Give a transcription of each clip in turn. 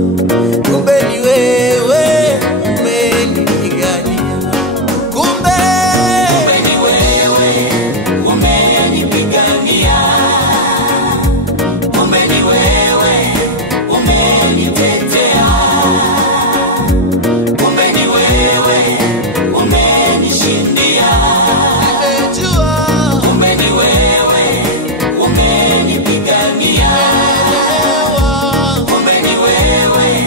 kumbe ni wewe umenipigania, kumbe ni wewe umenipigania, kumbe ni wewe umenitetea, kumbe ni wewe umenishindia, nimejua kumbe ni wewe umenipigania, kumbe ni wewe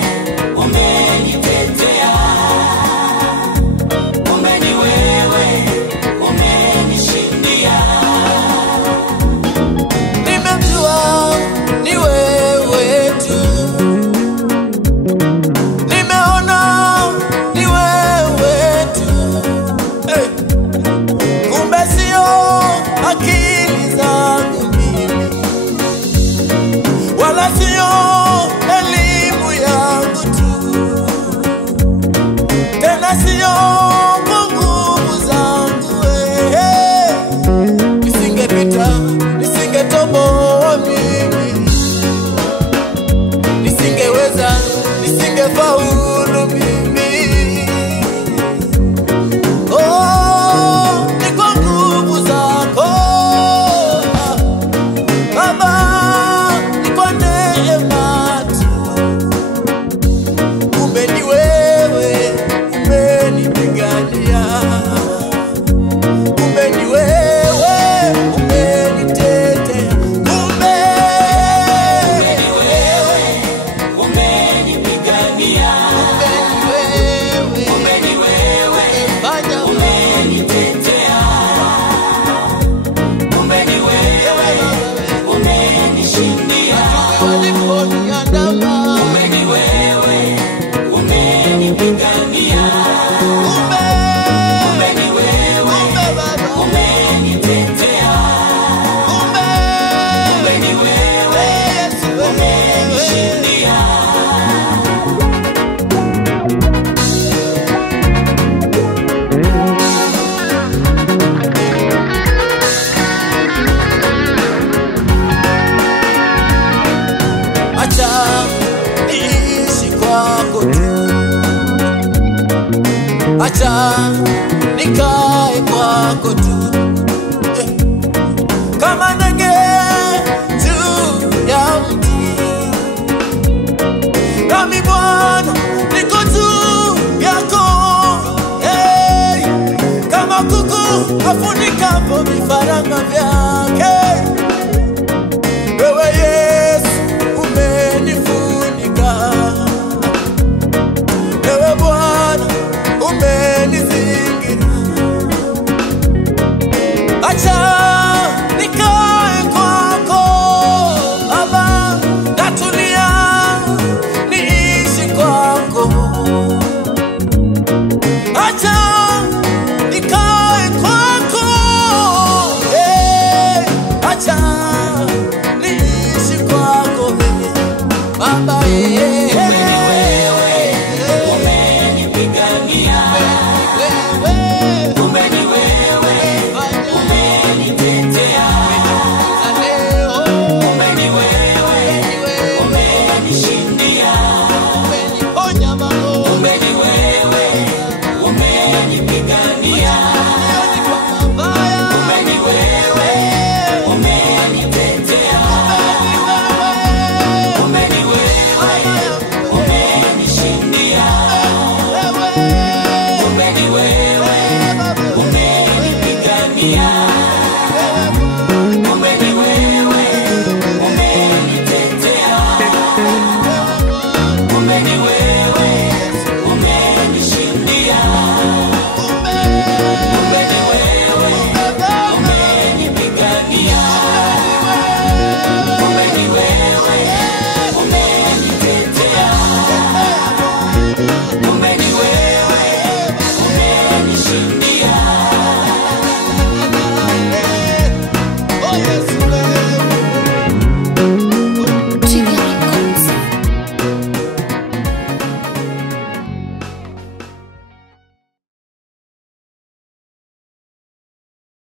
umenitetea, kumbe ni wewe umenishindia, nimejua ni wewe tu, nimeona ni wewe tu, kumbe sio akili zangu mimi, wala sio elimu yangu tu, tena sio nguvu zangu nisingepita, nisingetoboa mimi, nisingeweza, nisingefaulu mimi. Oh, ni kwa nguvu zako Baba, ni kwa neema tu, kumbe ni wewe umenipigania, kumbe ni wewe umenitetea, kumbe ni wewe umenipigania, kumbe ni wewe umenitetea, kumbe ni wewe umenishindia, kumbe ni wewe umenipigania, kumbe ni wewe umenitetea, kumbe ni wewe umenishindia. Acha niishi kwako tu, acha nikae kwako tu, kama ndege juu ya mti, nami Bwana niko juu yako, kama kuku afunikapo vifaranga vyake, wewe Yesu umenifunika, wewe Bwana umenizingira, acha nikae kwako Baba, natulia niishi kwako, acha nikae kwako, acha niishi kwako Baba,